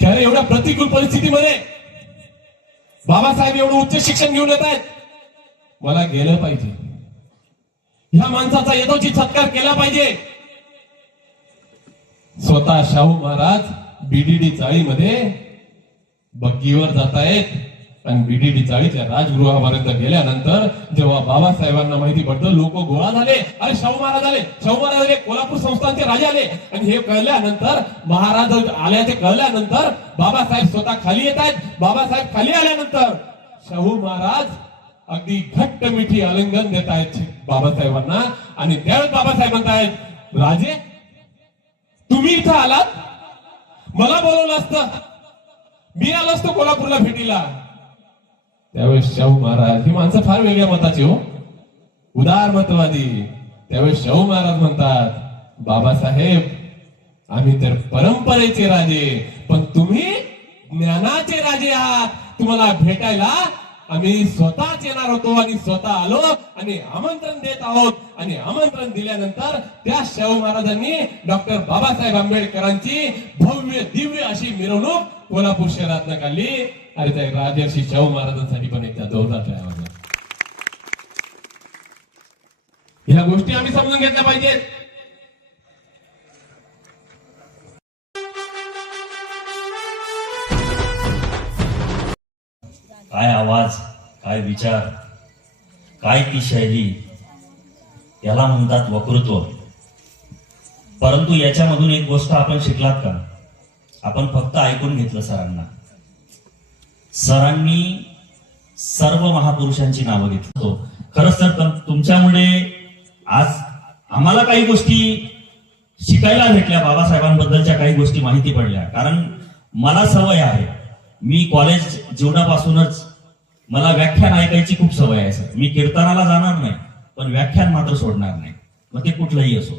खरं एवढ्या प्रतिकूल परिस्थितीमध्ये बाबासाहेब एवढं उच्च शिक्षण घेऊन येत आहेत. मला गेलं पाहिजे, ह्या माणसाचा यथोचित सत्कार केला पाहिजे. स्वतः शाहू महाराज बीडीडी चाळीमध्ये बग्गीवर जातायत आणि बीडीडी चाळीच्या राजगृहापर्यंत गेल्यानंतर जेव्हा बाबासाहेबांना माहिती पडतं, लोक गोळा झाले. अरे शाहू महाराज आले, शाहू महाराज आले, कोल्हापूर संस्थानचे राजे आले. आणि हे कळल्यानंतर, महाराज आल्याचे कळल्यानंतर बाबासाहेब स्वतः खाली येत आहेत. बाबासाहेब खाली आल्यानंतर शाहू महाराज अगदी घट्ट मिठी आलिंगन देत आहेत बाबासाहेबांना. आणि त्यावेळेस बाबासाहेब म्हणतायत, राजे तुम्ही इथं आलात, मला बोलवलं असतं, मी आलो असतो कोल्हापूरला भेटीला. त्यावेळेस शाहू महाराज, ही माणसं फार वेगळ्या मताची हो, उदार मतवादी. त्यावेळेस शाहू महाराज म्हणतात, बाबासाहेब आम्ही तर परंपरेचे राजे, पण तुम्ही ज्ञानाचे राजे आहात. तुम्हाला भेटायला आम्ही स्वतःच येणार होतो आणि स्वतः आलो आणि आमंत्रण देत आहोत. आणि आमंत्रण दिल्यानंतर त्या शाहू महाराजांनी डॉक्टर बाबासाहेब आंबेडकरांची भव्य दिव्य अशी मिरवणूक कोल्हापूर शहरात काढली. अरे त्या राजर्षी शाहू महाराजांसाठी पण एकदा जोरदार टाळ्या वाजवा. ह्या गोष्टी आम्ही समजून घेतल्या पाहिजेत. काय आवाज, काय विचार, काय ती शैली, याला म्हणतात वक्तृत्व. परंतु याच्यामधून एक गोष्ट आपण शिकलात का? आपण फक्त ऐकून घेतलं सरांना. सरांनी सर्व महापुरुषांची नावं घेतली. खरंच तर तुमच्यामुळे आज आम्हाला काही गोष्टी शिकायला भेटल्या, बाबासाहेबांबद्दलच्या काही गोष्टी माहिती पडल्या. कारण मला सवय आहे, मी कॉलेज जीवनापासूनच मला व्याख्यान ऐकायची खूप सवय आहे सर. मी कीर्तनाला जाणार नाही, पण व्याख्यान मात्र सोडणार नाही, मग ते कुठलंही असो.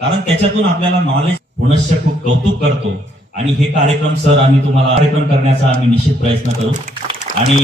कारण त्याच्यातून आपल्याला नॉलेज पुनश्च खूप कौतुक करतो. आणि हे कार्यक्रम सर, आम्ही तुम्हाला कार्यक्रम करण्याचा आम्ही निश्चित प्रयत्न करू. आणि